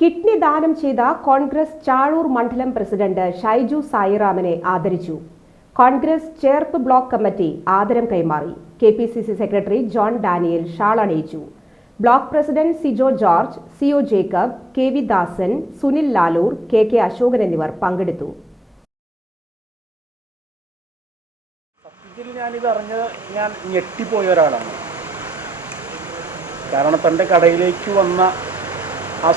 Kidney ദാനം ചെയ്ത കോൺഗ്രസ് ചാഴൂർ മണ്ഡലം പ്രസിഡന്റ് ഷൈജു സായിറാമിനെ ആദരിച്ചു. കോൺഗ്രസ് ചേർപ്പ് ബ്ലോക്ക് കമ്മിറ്റി ആദരം കൈമാറി. KPCC secretary John Daniel shawl അണിയിച്ചു. Block president Sijo George, CO Jacob, KV Dasan, Sunil Lalur, KK Ashokan എന്നിവർ പങ്കെടുത്തു. സത്യത്തിൽ ഞാനിത് അറിഞ്ഞത് ഞാൻ ഞെട്ടിപ്പോയ ഒരാളാണ്. കാരണം തൻ്റെ കടയിലേക്ക് വന്ന ആ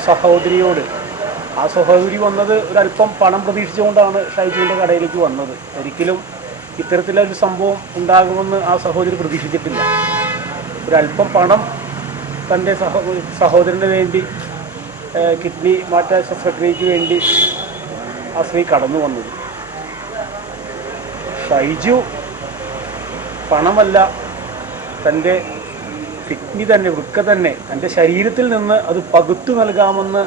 സഹോദരി വന്നത് ഒരല്പം പണം പ്രതീക്ഷിച്ചുകൊണ്ടാണ് ഷൈജുവിൻ്റെ കടയിലേക്ക് വന്നത്. ഒരിക്കലും ഇത്തരത്തിലൊരു സംഭവം ഉണ്ടാകുമെന്ന് ആ സഹോദരി പ്രതീക്ഷിച്ചിട്ടില്ല. ഒരല്പം പണം തൻ്റെ സഹോദരന് വേണ്ടി കിഡ്നി മാറ്റ ശസ്ത്രക്രിയയ്ക്ക് വേണ്ടി ആ സ്ത്രീ കടന്നു വന്നത്. ഷൈജു പണമല്ല, തൻ്റെ കിഡ്നി തന്നെ, വൃക്ക തന്നെ, തൻ്റെ ശരീരത്തിൽ നിന്ന് അത് പകുത്തു നൽകാമെന്ന്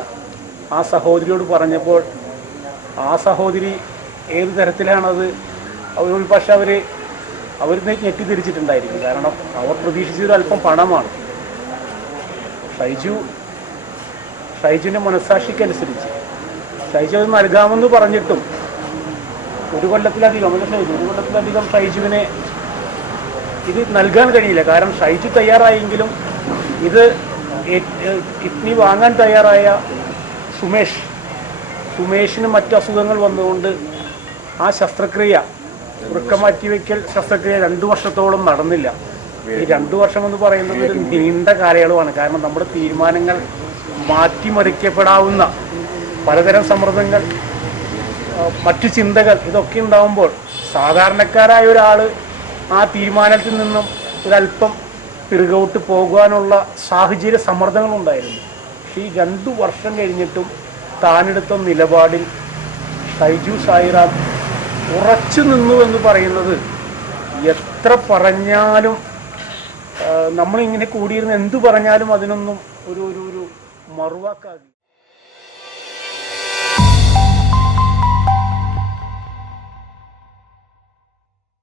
ആ സഹോദരിയോട് പറഞ്ഞപ്പോൾ ആ സഹോദരി ഏത് തരത്തിലാണത് ഒരു പക്ഷെ അവർ ഞെട്ടിത്തിരിച്ചിട്ടുണ്ടായിരിക്കും. കാരണം അവർ പ്രതീക്ഷിച്ചത് അല്പം പണമാണ്. ഷൈജുവിൻ്റെ മനസ്സാക്ഷിക്കനുസരിച്ച് ഷൈജു അത് നൽകാമെന്ന് പറഞ്ഞിട്ടും ഒരു കൊല്ലത്തിലധികം ഷൈജുവിനെ ഇത് നൽകാൻ കഴിയില്ല. കാരണം ഷൈജു തയ്യാറായെങ്കിലും ഇത് കിഡ്നി വാങ്ങാൻ തയ്യാറായ സുമേഷിന് മറ്റു അസുഖങ്ങൾ വന്നുകൊണ്ട് ആ ശസ്ത്രക്രിയ, വൃക്ക മാറ്റിവെക്കൽ ശസ്ത്രക്രിയ 2 വർഷത്തോളം നടന്നില്ല. ഈ 2 വർഷം എന്ന് പറയുന്നത് ഒരു നീണ്ട കാലയളവാണ്. കാരണം നമ്മുടെ തീരുമാനങ്ങൾ മാറ്റിമറിക്കപ്പെടാവുന്ന പലതരം സമ്മർദ്ദങ്ങൾ, മറ്റു ചിന്തകൾ, ഇതൊക്കെ ഉണ്ടാകുമ്പോൾ സാധാരണക്കാരായ ഒരാൾ ആ തീരുമാനത്തിൽ നിന്നും ഒരല്പം പിറകോട്ട് പോകുവാനുള്ള സാഹചര്യ സമ്മർദ്ദങ്ങളുണ്ടായിരുന്നു. പക്ഷേ ഈ 2 വർഷം കഴിഞ്ഞിട്ടും താനെടുത്ത നിലപാടിൽ ഷൈജു സായിറാം ഉറച്ചു നിന്നു എന്ന് പറയുന്നത് എത്ര പറഞ്ഞാലും, നമ്മളിങ്ങനെ കൂടിയിരുന്ന് എന്തു പറഞ്ഞാലും അതിനൊന്നും ഒരു മറുവാക്കാകില്ല.